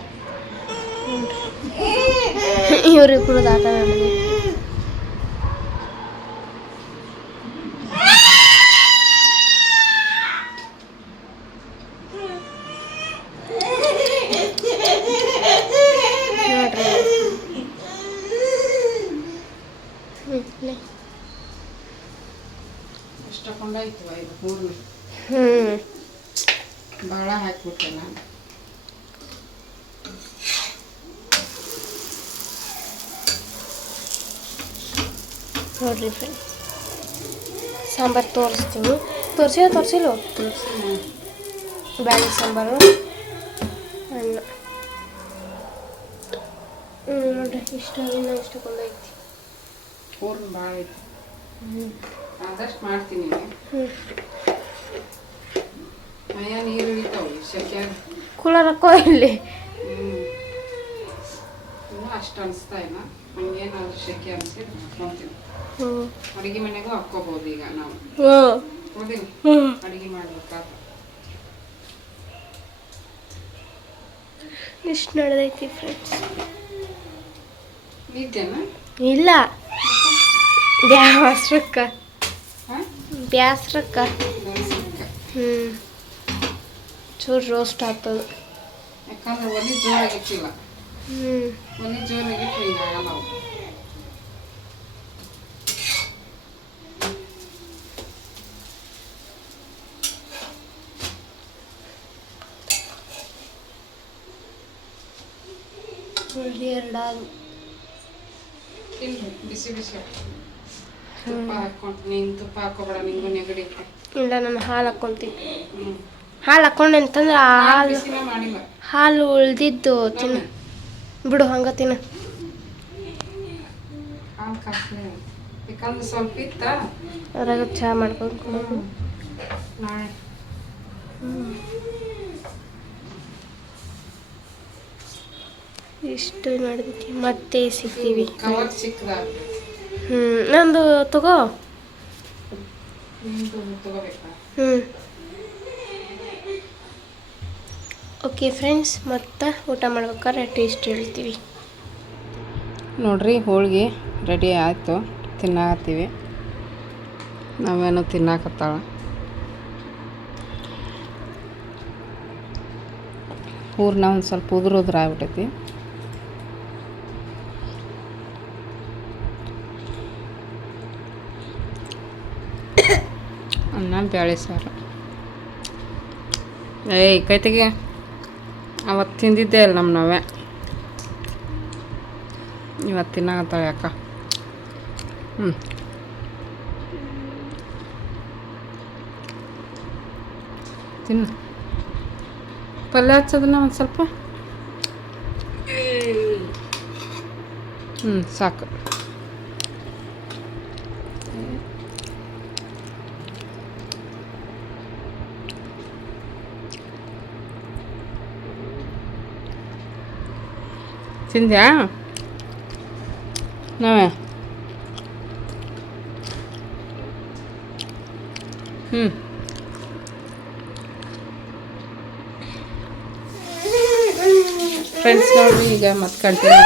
ಇವ್ರಿಬ್ರು ಆಟ ನಡೆದೈತಿ. ಇಷ್ಟಕೊಂಡಾಯ್ತು ಇದು ಹೂರ್ಣ ಭಾಳ ಹಾಕ್ಬಿಟ್ಟೆ ನಾನು. ನೋಡ್ರಿ ಫ್ರೆಂಡ್ಸ್ ಸಾಂಬಾರು ತೋರಿಸ್ತೀನಿ. ತೋರಿಸಿಲ್ಲ ಬ್ಯಾಳಿ ಸಾಂಬಾರು ಅನ್ನ ನೋಡ್ರಿ ಇಷ್ಟಕೊಂಡೈತಿ. ಹೂರ್ಣ ಭಾಳ ಐತಿ. ಆದಷ್ಟು ಮಾಡ್ತೀನಿ. ಮಯ ನೀರು ಇಳಿತಾವೆ ಶೆಕೆ ಕೂಲರ್ ಹಾಕೋ ಇಲ್ಲಿ. ಇನ್ನೂ ಅಷ್ಟು ಅನಿಸ್ತಾ ಇಲ್ಲ. ಹಂಗೇನಾದ್ರು ಶೆಕೆ ಅನಿಸಿದ್ರೆ ಹಾಕ್ಕೊಂತೀನಿ. ಅಡುಗೆ ಮನೆಗೂ ಹಾಕ್ಕೋಬೋದು ಈಗ ನಾವು. ಹೌದಿಲ್ಲ ಅಡುಗೆ ಮಾಡ್ಬೇಕಾದ್ರೆ. ಇಷ್ಟು ನಡೆದೈತಿ ಫ್ರೆಂಡ್ಸ್. ನಿದ್ದೆನಾ? ಇಲ್ಲ ಬ್ಯಾಸ್ರಕ್ಕ ಚೂರು ರೋಸ್ಟ್ ಆಗ್ತದ. ಯಾಕಂದ್ರೆ ಒಲಿ ಜೋರಾಗಿಟ್ಟಿಲ್ಲ. ಒಲಿ ಜೋರಾಗಿಟ್ಟು ಹಿಂಗಾಗಲ್ಲ ಅವು. ಎರಡಾದು ತಿನ್ರಿ ಬಿಸಿ ಬಿಸಿ ತುಪ್ಪ ಹಾಕ್ಕೊಂಡು. ನೀನು ತುಪ್ಪ ಹಾಕೋಬೇಡ, ನಿಂಗೂ ನೆಗಡಿ. ಇಲ್ಲ ನಾನು ಹಾಲು ಹಾಕ್ಕೊಂತೀನಿ. ಹಾಲು ಹಾಕ್ಕೊಂಡೆ ಅಂತಂದ್ರೆ ಹಾಲು ಉಳ್ದಿದ್ದು ತಿನ್ನ ಬಿಡು, ಹಂಗೆ ತಿನ್ನ. ಹಾಲು ಕಾಸ್ಲಿ ಯಾಕಂದ್ರೆ ಸ್ವಲ್ಪ ಇತ್ತ ಅದ್ರಾಗ ಚಹಾ ಮಾಡ್ಕೊಂಡು ಕೊಡೋದು ನಾಳೆ. ಇಷ್ಟು ನಡೆದೈತಿ. ಮತ್ತೆ ಸಿಗ್ತೀವಿ. ಕವರ್ ಸಿಕ್ಕದಾಗ ನಂದು ತಗೋ. ತಗೋಬೇಕಾ? ಓಕೆ ಫ್ರೆಂಡ್ಸ್, ಮತ್ತೆ ಊಟ ಮಾಡ್ಬೇಕಾದ್ರೆ ಟೇಸ್ಟ್ ಹೇಳ್ತೀವಿ. ನೋಡ್ರಿ ಹೋಳಿಗೆ ರೆಡಿ ಆಯಿತು, ತಿನ್ನಾಕತ್ತೀವಿ. ನಾವೇನೋ ತಿನ್ನಾಕತ್ತಾಳ. ಹೂರ್ಣ ಒಂದು ಸ್ವಲ್ಪ ಉದುರು ಆಗ್ಬಿಟ್ಟೈತಿ. ಅನ್ನ ಬ್ಯಾಳೆ ಸಾರು. ಕೈತೆಗೆ ಅವತ್ತು ತಿಂದಿದ್ದೆ ಅಲ್ಲ ನಮ್ಮನವೇ, ಇವತ್ತು ತಿನ್ನಾಕತ್ತಾಳೆ ಯಾಕ. ತಿನ್ನು. ಪಲ್ಯ ಹಚ್ಚೋದನ್ನ ಒಂದು ಸ್ವಲ್ಪ. ಸಾಕು. ತಿಂದ್ಯಾ ನಾವೇ? ಫ್ರೆಂಡ್ಸ್ ನೋಡ್ರಿ, ಈಗ ಮತ್ತೆ ಕಂಟಿನ್ಯೂ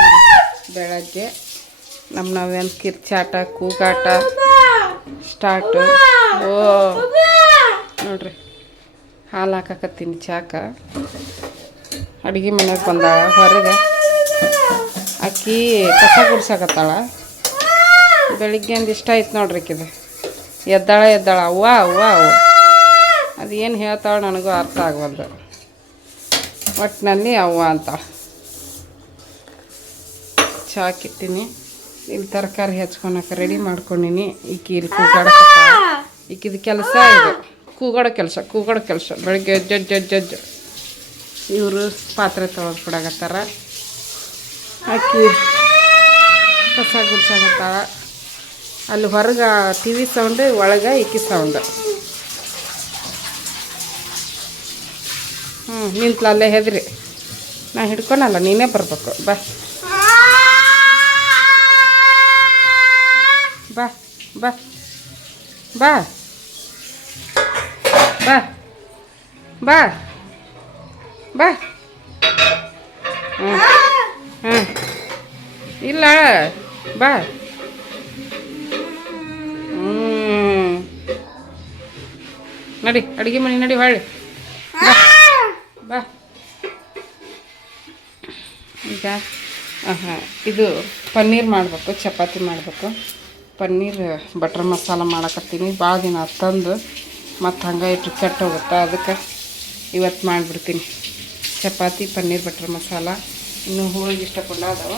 ಬೆಳಗ್ಗೆ ನಮ್ಮ ನಾವೇನು ಕಿರ್ಚಾಟ ಕೂಗಾಟ ಸ್ಟಾರ್ಟು. ಓ ನೋಡ್ರಿ ಹಾಲು ಹಾಕಕತ್ತೀನಿ ಚಾಕ. ಅಡುಗೆ ಮನೆಗೆ ಬಂದಾಳ ಹೊರಗೆ. ಅಕ್ಕಿ ಕಸ ಗುಡ್ಸಾಕತ್ತಾಳ. ಬೆಳಿಗ್ಗೆಂದು ಇಷ್ಟ ಆಯ್ತು ನೋಡ್ರಿ ಆಕಿದು. ಎದ್ದಾಳ ಅವ್ವ ಅವ್ವ ಅವ್ವ ಅದು ಏನು ಹೇಳ್ತಾಳೆ ನನಗೂ ಅರ್ಥ ಆಗವಲ್ದು. ಒಟ್ಟಿನಲ್ಲಿ ಅವ್ವ ಅಂತಾಳೆ. ಚಾಕಿಟ್ಟಿನಿ. ಇಲ್ಲಿ ತರಕಾರಿ ಹೆಚ್ಕೊಳಕ್ಕೆ ರೆಡಿ ಮಾಡ್ಕೊಂಡಿನಿ. ಈಕಿ ಇಲ್ಲಿ ಕೂಗಾಡಕತ್ತ. ಈಕಿದು ಕೆಲಸ ಇದು ಕೂಗಾಡೋ ಕೆಲಸ. ಬೆಳಗ್ಗೆ ಜಜ್ಜು ಇವರು ಪಾತ್ರೆ ತೊಳೆದು ಕೊಡಾಕತ್ತಾರ. ಆಕಿ ಕಸ ಗುಡ್ಸಾಕತ್ತಾಳ. ಅಲ್ಲಿ ಹೊರಗೆ ಟಿ ವಿ ಸೌಂಡ್, ಒಳಗೆ ಈಕಿ ಸೌಂಡ್. ನಿಂತ್ಲ ಅಲ್ಲೇ ಹೆದ್ರಿ. ನಾ ಹಿಡ್ಕೊಳಲ್ಲ, ನೀನೇ ಬರ್ಬೇಕು. ಬಾ ಬಾ ಬಾ ಬಾ ಬಾ ಬಾ ಬಾ. ಇಲ್ಲ ಬಾ. ನಡಿ ಅಡುಗೆ ಮನೆ ನಡಿ ಹೊಳ್ಳಿ ಬಾ. ಈಗ ಇದು ಪನ್ನೀರ್ ಮಾಡಬೇಕು, ಚಪಾತಿ ಮಾಡಬೇಕು. ಪನ್ನೀರ್ ಬಟರ್ ಮಸಾಲ ಮಾಡಕತ್ತೀನಿ. ಭಾಳ ದಿನ ತಂದು ಮತ್ತು ಹಂಗೆ ಇಟ್ಟು ಕೆಟ್ಟು ಹೋಗುತ್ತೆ. ಅದಕ್ಕೆ ಇವತ್ತು ಮಾಡಿಬಿಡ್ತೀನಿ ಚಪಾತಿ ಪನ್ನೀರ್ ಬಟರ್ ಮಸಾಲ. ಇನ್ನೂ ಹೋಳಿಗೆ ಇಷ್ಟಪಟ್ಟು ಅದಾವ.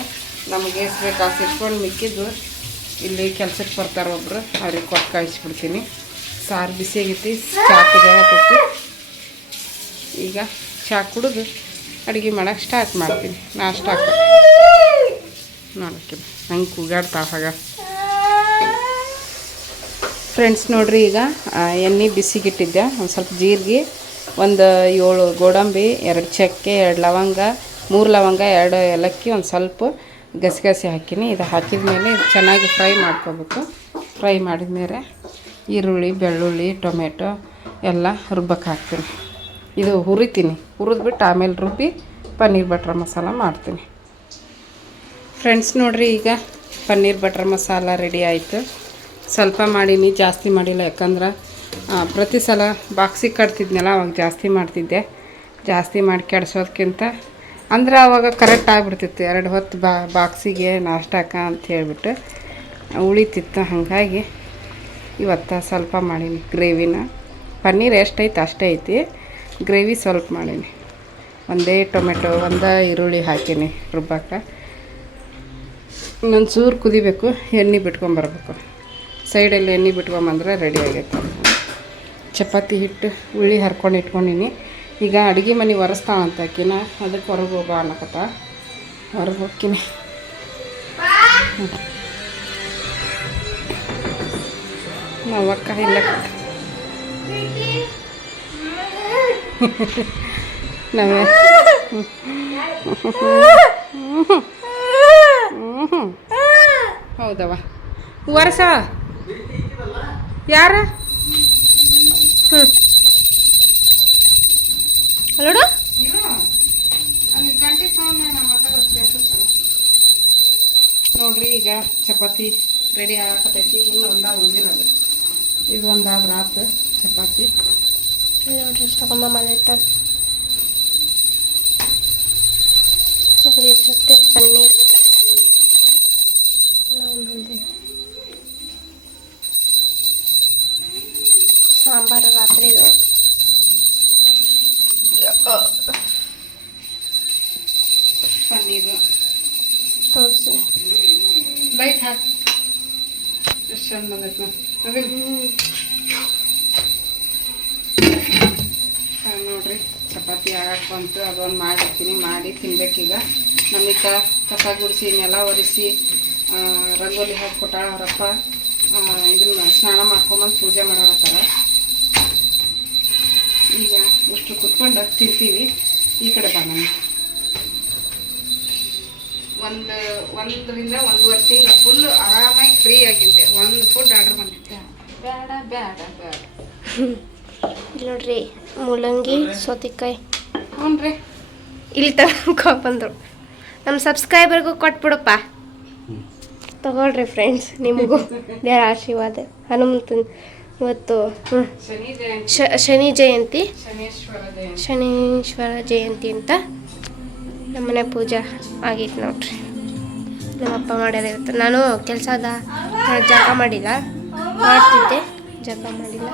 ನಮಗೆ ಎಷ್ಟು ಬೇಕು ಅಷ್ಟು ಇಟ್ಕೊಂಡು ಮಿಕ್ಕಿದ್ದು ಇಲ್ಲಿ ಕೆಲ್ಸಕ್ಕೆ ಬರ್ತಾರೆ ಒಬ್ಬರು, ಅವ್ರಿಗೆ ಕೊಟ್ಟು ಕಳಿಸ್ಬಿಡ್ತೀನಿ. ಸಾರು ಬಿಸಿ ಆಗೈತಿ, ಚಾ ಕುದಿಯಾಕತ್ತಿ. ಈಗ ಚಾ ಕುಡಿದು ಅಡುಗೆ ಮಾಡೋಕೆ ಸ್ಟಾರ್ಟ್ ಮಾಡ್ತೀನಿ. ನಾಷ್ಟಾಕ ನೋಡೋಕೆ ಹಂಗೆ ಕೂಗಾಡ್ತಾಳೆ ಹಾಗ. ಫ್ರೆಂಡ್ಸ್ ನೋಡ್ರಿ, ಈಗ ಎಣ್ಣೆ ಬಿಸಿಗಿಟ್ಟಿದ್ದೆ. ಒಂದು ಸ್ವಲ್ಪ ಜೀರಿಗೆ, ಒಂದು 7 ಗೋಡಂಬಿ, 2 ಚಕ್ಕೆ, 2 ಲವಂಗ, 3 ಲವಂಗ, 2 ಏಲಕ್ಕಿ, ಒಂದು ಸ್ವಲ್ಪ ಗಸಗಸೆ ಹಾಕಿನಿ. ಇದು ಹಾಕಿದ ಮೇಲೆ ಇದು ಚೆನ್ನಾಗಿ ಫ್ರೈ ಮಾಡ್ಕೋಬೇಕು. ಫ್ರೈ ಮಾಡಿದ ಮೇಲೆ ಈರುಳ್ಳಿ, ಬೆಳ್ಳುಳ್ಳಿ, ಟೊಮೆಟೊ ಎಲ್ಲ ರುಬ್ಬಕ್ಕೆ ಹಾಕ್ತೀನಿ. ಇದು ಹುರಿತೀನಿ. ಹುರಿದ್ಬಿಟ್ಟು ಆಮೇಲೆ ರುಬ್ಬಿ ಪನ್ನೀರ್ ಬಟರ್ ಮಸಾಲ ಮಾಡ್ತೀನಿ. ಫ್ರೆಂಡ್ಸ್ ನೋಡ್ರಿ, ಈಗ ಪನ್ನೀರ್ ಬಟರ್ ಮಸಾಲ ರೆಡಿ ಆಯಿತು. ಸ್ವಲ್ಪ ಮಾಡೀನಿ, ಜಾಸ್ತಿ ಮಾಡಿಲ್ಲ. ಯಾಕಂದ್ರೆ ಪ್ರತಿ ಸಲ ಬಾಕ್ಸಿಗೆ ಕಟ್ತಿದ್ನಲ್ಲ, ಅವಾಗ ಜಾಸ್ತಿ ಮಾಡ್ತಿದ್ದೆ. ಜಾಸ್ತಿ ಮಾಡಿ ಕೆಡ್ಸೋದಕ್ಕಿಂತ ಅಂದ್ರೆ ಆವಾಗ ಕರೆಕ್ಟ್ ಆಗಿಬಿಡ್ತಿತ್ತು. 2 ಹೊತ್ತು ಬಾಕ್ಸಿಗೆ ನಾಷ್ಟಾಕ ಅಂತ ಹೇಳ್ಬಿಟ್ಟು ಉಳಿತಿತ್ತು. ಹಾಗಾಗಿ ಇವತ್ತು ಸ್ವಲ್ಪ ಮಾಡೀನಿ ಗ್ರೇವಿನ. ಪನ್ನೀರ್ ಎಷ್ಟೈತೆ ಅಷ್ಟೇ ಐತಿ. ಗ್ರೇವಿ ಸ್ವಲ್ಪ ಮಾಡೀನಿ. ಒಂದೇ ಟೊಮೆಟೊ, ಒಂದು ಈರುಳ್ಳಿ ಹಾಕೀನಿ ರುಬ್ಬಕ್ಕೆ. ಇನ್ನೊಂದು ಚೂರು ಕುದಿಬೇಕು, ಎಣ್ಣೆ ಬಿಟ್ಕೊಂಬರ್ಬೇಕು. ಸೈಡಲ್ಲಿ ಎಣ್ಣೆ ಬಿಟ್ಕೊಂಬಂದ್ರೆ ರೆಡಿ ಆಗೈತೆ. ಚಪಾತಿ ಹಿಟ್ಟು ಉಳ್ಳಿ ಹರ್ಕೊಂಡು ಇಟ್ಕೊಂಡಿನಿ. ಈಗ ಅಡುಗೆ ಮನೆ ಒರೆಸ್ತಾಳಂತ ಆಕಿನ, ಅದಕ್ಕೆ ಹೊರಗೆ ಹೋಗೋ ಅನ್ನಕತ್ತ. ಹೊರಗೆ ಹೋಗ್ತೀನಿ. ನಾವು ಅಕ್ಕ ಇಲ್ಲ ನಾವೇ ಹೌದವ ವರ್ಷ ಯಾರ ಅಲ್ಲೋಡು ನೋಡ್ರಿ, ಈಗ ಚಪಾತಿ ರೆಡಿ ಆಗಕತ್ತೈತಿ. ಇನ್ನು ಉಳಿದಿರೋದು ಇದು ಒಂದಾದ್ರೆ ಆತು ಚಪಾತಿ. ನೋಡ್ರಿ ಇಷ್ಟಕೊಂಬ ಮಾಡಿಟ್ಟ ಅದ್ರ ಜೊತೆ ಪನ್ನೀರ್ ಸಾಂಬಾರು ರಾತ್ರಿದು. ಪನ್ನೀರು ತೋರಿಸಿ ಲೈಟ್ ಹಾಕಿ ಎಷ್ಟು ಚಂದ ಬಂದೈತೆ ಅದೇ ನೋಡ್ರಿ. ಚಪಾತಿ ಆಗಕ್ಕೆ ಬಂತು. ಅದೊಂದು ಮಾಡಿರ್ತೀನಿ, ಮಾಡಿ ತಿನ್ಬೇಕೀಗ. ನಮೀಗ ಕಸ ಗುಡಿಸಿ, ನೆಲ ಒರೆಸಿ, ರಂಗೋಲಿ ಹಾಕಿಕೊಟ್ಟಾಳ ಅವರಪ್ಪ. ಇದನ್ನು ಸ್ನಾನ ಮಾಡ್ಕೊಂಬಂದು ಪೂಜೆ ಮಾಡಾಕತ್ತಾರ. ಈಗ ಅಷ್ಟು ಕುತ್ಕೊಂಡು ತಿಂತೀವಿ. ಈ ಕಡೆ ಬಾ. ನಾನು 1 ರಿಂದ 1.5 ತಿಂಗಳು ಫುಲ್ ಆರಾಮಾಗಿ ಫ್ರೀ ಆಗಿದ್ದೆ. ಒಂದು ಫುಡ್ ಆರ್ಡರ್ ಬಂದಿದ್ದೆ. ಬೇಡ ಬೇಡ ಬೇಡ. ಇಲ್ಲಿ ನೋಡ್ರಿ, ಮೂಲಂಗಿ ಸೌತೆಕಾಯಿ. ಹ್ಞೂ ರೀ, ಇಲ್ಲಿ ತನಕ ಬಂದರು. ನಮ್ಮ ಸಬ್ಸ್ಕ್ರೈಬರ್ಗೂ ಕೊಟ್ಬಿಡಪ್ಪ. ತಗೊಳ್ರಿ ಫ್ರೆಂಡ್ಸ್, ನಿಮಗೂ ದೇವರ ಆಶೀರ್ವಾದ. ಹನುಮಂತನ ಇವತ್ತು ಶನಿ ಜಯಂತಿ, ಶನಿ ಜಯಂತಿ, ಶನೇಶ್ವರ ಜಯಂತಿ. ಶನೀಶ್ವರ ಜಯಂತಿ ಅಂತ ನಮ್ಮನೆ ಪೂಜೆ ಆಗೈತೆ ನೋಡ್ರಿ. ನಮ್ಮಪ್ಪ ಮಾಡ್ಯಾರ ಇವತ್ತು. ನಾನು ಕೆಲಸದ ಜಳಕ ಮಾಡಿಲ್ಲ, ಮಾಡ್ತಿದ್ದೆ, ಜಳಕ ಮಾಡಿಲ್ಲ.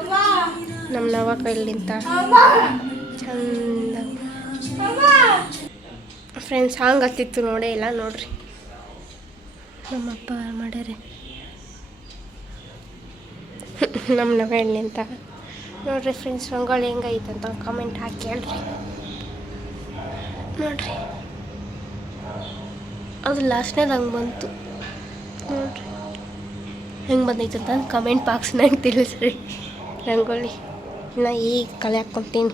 ನಮ್ಮ ನವ ಕೈಲಿಂತ ಚಂದ ಫ್ರೆಂಡ್ಸ್ ಹಂಗೆ ಹತ್ತಿತ್ತು ನೋಡೇ ಇಲ್ಲ ನೋಡ್ರಿ. ನಮ್ಮಪ್ಪ ಮಾಡ್ಯಾರೆ ನಮ್ಮ ನವ ನಿಂತ ನೋಡ್ರಿ ಫ್ರೆಂಡ್ಸ್. ರಂಗೋಲಿ ಹೆಂಗೈತೆ ಅಂತ ಕಾಮೆಂಟ್ ಹಾಕಿ ಹೇಳ್ರಿ ನೋಡ್ರಿ. ಅದು ಲಾಸ್ಟ್ನೇದು ಹಂಗೆ ಬಂತು ನೋಡ್ರಿ. ಹೆಂಗೆ ಬಂದೈತೆ ಅಂತ ಕಮೆಂಟ್ ಬಾಕ್ಸ್ನಾಗ ತಿಳಿಸ್ರಿ. ರಂಗೋಲಿ ಇನ್ನು ಈಗ ಕಲೆ ಹಾಕ್ಕೊತೀನಿ.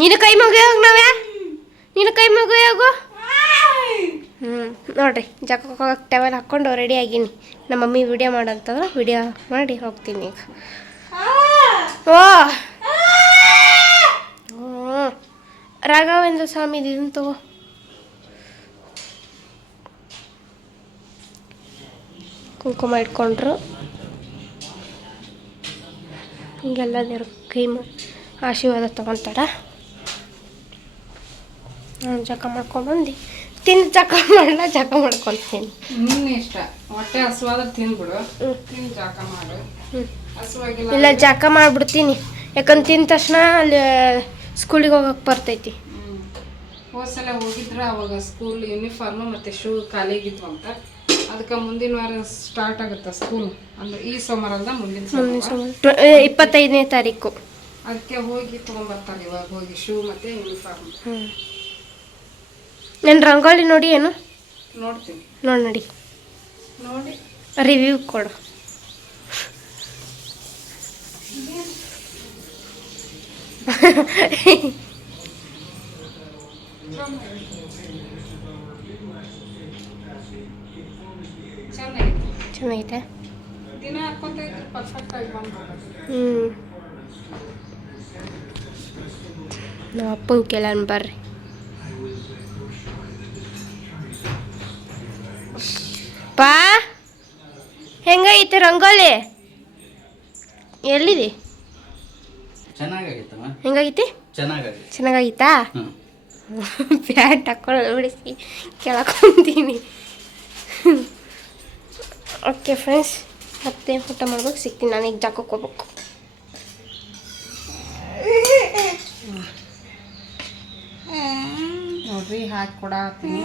ನೀನು ಕೈ ಮುಗಿಯೋಗ ನಾವ್ಯಾ, ನೀನು ಕೈ ಮುಗಿಯೋಗು. ನೋಡ್ರಿ ಜಾಗಕ್ಕೆ ಹೋಗಕ್ಕೆ ಟವೆಲ್ ಹಾಕ್ಕೊಂಡು ರೆಡಿ ಆಗೀನಿ. ನಮ್ಮ ಮಮ್ಮಿ ವಿಡಿಯೋ ಮಾಡಂತಂದ್ರೆ ವಿಡಿಯೋ ಮಾಡಿ ಹೋಗ್ತೀನಿ ಈಗ. ಓ ರಾಘವೇಂದ್ರ ಸ್ವಾಮಿ ಇದನ್ನು ತಗೋ. ಕುಂಕುಮ ಇಟ್ಕೊಂಡ್ರು ಹಿಂಗೆಲ್ಲ ದೇವ್ರ ಕೈ ಆಶೀರ್ವಾದ ತೊಗೊತಾರ. ನಾನು ಜಕ ಮಾಡ್ಕೊಂಡ್ಬಂದು ತಿಂದು ಜಕ ಮಾಡಲ್ಲ, ಜಕ ಮಾಡ್ಕೊತೀನಿ. ನಿನ್ನ ಇಷ್ಟ, ಹೊಟ್ಟೆ ಹಸುವಾದ್ರೆ ತಿಂದ್ಬಿಡು, ತಿಂದು ಜಾಕ ಮಾಡು. ಹಸುವಾಗಿಲ್ಲ ಇಲ್ಲ ಜಕ ಮಾಡಿಬಿಡ್ತೀನಿ, ಯಾಕಂದ್ರೆ ತಿಂದ ತಕ್ಷಣ ಅಲ್ಲಿ ಸ್ಕೂಲಿಗೆ ಹೋಗಕ್ಕೆ ಬರ್ತೈತಿ. ಹೋದ್ಸಲ ಹೋಗಿದ್ರೆ ಅವಾಗ ಸ್ಕೂಲ್ ಯೂನಿಫಾರ್ಮ್ ಮತ್ತು ಶೂ ಖಾಲಿಯಾಗಿದ್ವು ಅಂತ. ಅದಕ್ಕೆ ಮುಂದಿನ ವಾರ ಸ್ಟಾರ್ಟ್ ಆಗುತ್ತೆ ಸ್ಕೂಲ್. ಅಂದ್ರೆ ಈ ಸೋಮವಾರ ಅಲ್ಲ, ಮುಂದಿನ ಸೋಮವಾರ 25ನೇ ತಾರೀಕು. ಅದಕ್ಕೆ ಹೋಗಿ ತೊಗೊಂಬರ್ತಾರೆ ಇವಾಗ ಹೋಗಿ ಶೂ ಮತ್ತು ಯೂನಿಫಾರ್ಮ್. ನನ್ನ ರಂಗೋಲಿ ನೋಡಿ ಏನು ನೋಡ್ತೀನಿ, ನೋಡಿ ನೋಡಿ ರಿವ್ಯೂ ಕೊಡು. ಚೆನ್ನಾಗೈತೆ. ದಿನ ಹಾಕ್ಕೊಂತ ಇದ್ರೆ ಪರ್ಫೆಕ್ಟ್ ಆಗಿ ಬಂದ್ಬಿಡುತ್ತೆ. ನಮ್ಮ ಅಪ್ಪನ ಕೇಳೋಣ ಬರ್ರಿ. ಪಾ ಹೆಂಗೈತೆ ರಂಗೋಲಿ? ಎಲ್ಲಿದೆ? ಚೆನ್ನಾಗಾಗಿತ್ತಮ್ಮ. ಹೆಂಗಾಗೈತಿ? ಚೆನ್ನಾಗಾಗಿತ್ತು. ಚೆನ್ನಾಗಾಗಿತ್ತಾ? ಪ್ಯಾಂಟ್ ಹಾಕೊಳ್ಳೋದು ಬಿಡಿಸಿ ಕೆಳಕೊಂತೀನಿ. ಓಕೆ ಫ್ರೆಂಡ್ಸ್, ಮತ್ತೆ ಊಟ ಮಾಡ್ಬೇಕು, ಸಿಗ್ತೀನಿ. ನಾನೀಗ ಜಾಕಕ್ಕೆ ಹೋಗ್ಬೇಕು. ನೋಡ್ರಿ ಹಾಕಿ ಕೊಡತ್ತೀನಿ.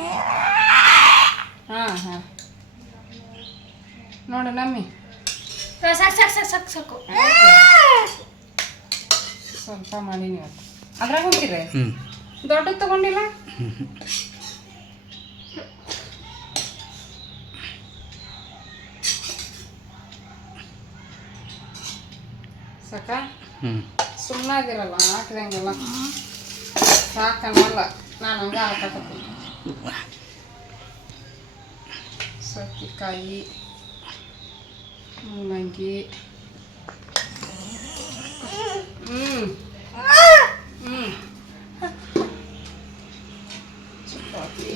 ಹಾಂ ನೋಡು ನಮ್ಮಿ, ಸಾಕು ಸ್ವಲ್ಪ ಮಾಡೀನಿ ಇವತ್ತು. ಅದ್ರಾಗ ಹೋಗ್ತೀರಿ ದೊಡ್ಡದು ತಗೊಂಡಿಲ್ಲ? ಸಾಕ? ಸುಮ್ಮನಾಗಿರಲ್ಲ, ಹಾಕಿದಂಗೆಲ್ಲ ಸಾಕನ್ನಲ್ಲ. ನಾನು ಹಂಗೆ ಹಾಕತ್ತೀನಿ. ಸೌತೆಕಾಯಿ, ಮೂಲಂಗಿ, ಚಪಾತಿ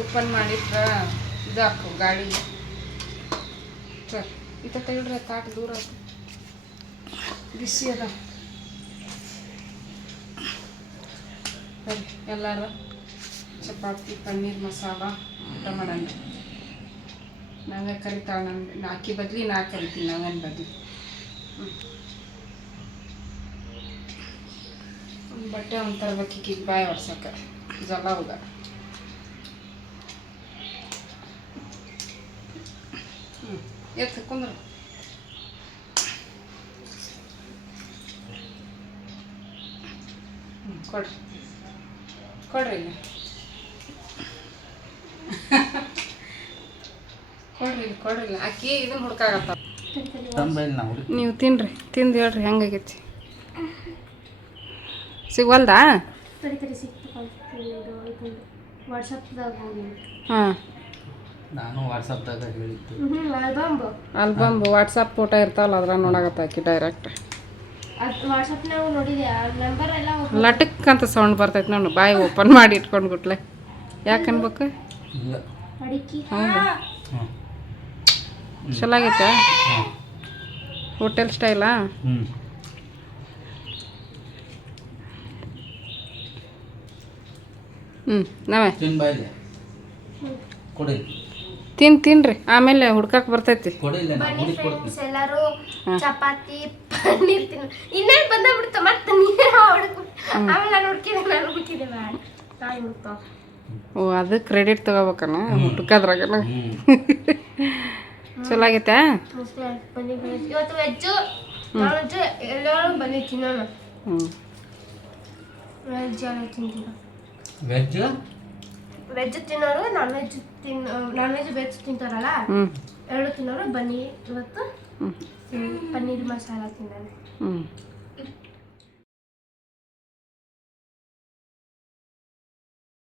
ಓಪನ್ ಮಾಡಿಟ್ರೆ ಇದು ಹಾಕು ಗಾಡಿ. ಸರ್ ಇಂಥ ತೆಗಿಡ್ರೆ ತಾಟ್ ದೂರ ಬಿಸಿ ಅದ. ಸರಿ ಎಲ್ಲರೂ ಚಪಾತಿ ಪನ್ನೀರ್ ಮಸಾಲ ಊಟ ಮಾಡೋಣ. ನಾವೇ ಕರಿತಾಳೆ, ನನ್ನ ಅಕ್ಕಿ ಬದ್ಲಿ ನಾ ಕರಿತೀನಿ, ನಾವೇನು ಬದ್ಲಿ. ಬಟ್ಟೆ ಒಂದು ತರ್ಬೇಕೀಗ ಬಾಯಿ ಹೊಡ್ಸಕ್ಕೆ ಜಲ ಹೋಗ. ಎತ್ತು ಕುಂದ್ರು. ಕೊಡ್ರಿ ಇಲ್ಲಿ, ಕೊಡ್ರಿ ಅಕ್ಕಿ ಇದನ್ನ ಹುಡ್ಕಾಗತ್ತ. ನೀವು ತಿನ್ರಿ, ತಿಂದು ಹೇಳ್ರಿ ಹೆಂಗಾಗೈತಿ. ಸಿಗ್ವಲ್ದಾ? ಹಾಂ, ನಾನು ವಾಟ್ಸಪ್ದಾಗ ಹೇಳಿದ್ದು. ಆಲ್ಬಮ್ ವಾಟ್ಸಪ್ ಫೋಟೋ ಇರ್ತಾವಲ್ಲ ಅದ್ರಾಗ ನೋಡಾಕತ್ತ ಆಕಿ ಡೈರೆಕ್ಟ್. ಲಟಕ್ ಅಂತ ಸೌಂಡ್ ಬರ್ತೈತೆ ನೋಡು, ಬಾಯಿ ಓಪನ್ ಮಾಡಿ ಇಟ್ಕೊಂಡು ಗುಟ್ಲೆ. ಯಾಕೆ ಅನ್ಬೇಕು? ಇಲ್ಲ ಅಡಿಕೆ ಹೌದಾ? ಹ್ಞೂ ಚಲೋ ಆಗೈತೆ ಹ್ಞೂ ಹೋಟೆಲ್ ಸ್ಟೈಲಾ? ಹ್ಞೂ ನಾವೇ ತಿನ್ಬಾಯಿಲೆ ಕೊಡಿ ತಿನ್ರಿ ಆಮೇಲೆ ಹುಡ್ಕಕ್ಕೆ ಬರ್ತೈತಿ. ಕೊಡಿಲ್ಲ ಬನ್ನಿ ಹುಡುಕಿ ಕೊಡ್ತೀನಿ. ಫ್ರೆಂಡ್ಸ್ ಎಲ್ಲರೂ ಚಪಾತಿ ಪನ್ನೀರ್ ತಿನ್ನ ಇನ್ನೇನು ಬಂದ್ಬಿಡ್ತು ಮತ್ತೆ ನೀವೇ ಆಮೇಲೆ ನಾನು ಹುಡುಕಿದೆ ಬೇಡ ನಾನು ಹುಡ್ಕೋ ಓ ಅದು ಕ್ರೆಡಿಟ್ ತೊಗೋಬೇಕನ ಹುಡ್ಕದ್ರಾಗನ. ಹ್ಞೂ ಚಲೋ ಆಗೈತೆ. ಅಷ್ಟೇ ಬನ್ನಿ ಫ್ರೆಂಡ್ಸ್ ಇವತ್ತು ವೆಜ್ಜು ನಾನ್ ವೆಜ್ಜು ಎಲ್ಲರೂ ಬನ್ನಿ ತಿನ್ನೋಣ. ವೆಜ್ ಎಲ್ಲ ತಿಂತೀರ ವೆಜ್ ವೆಜ್ ತಿನ್ನೋರು ನಾನ್ ವೆಜ್ ವೆಜ್ ತಿಂತಾರಲ್ಲ ಎರಡು ತಿನ್ನೋರು ಬನ್ನಿ ಇವತ್ತು ಪನ್ನೀರ್ ಮಸಾಲ ತಿನ್ನೋಣ.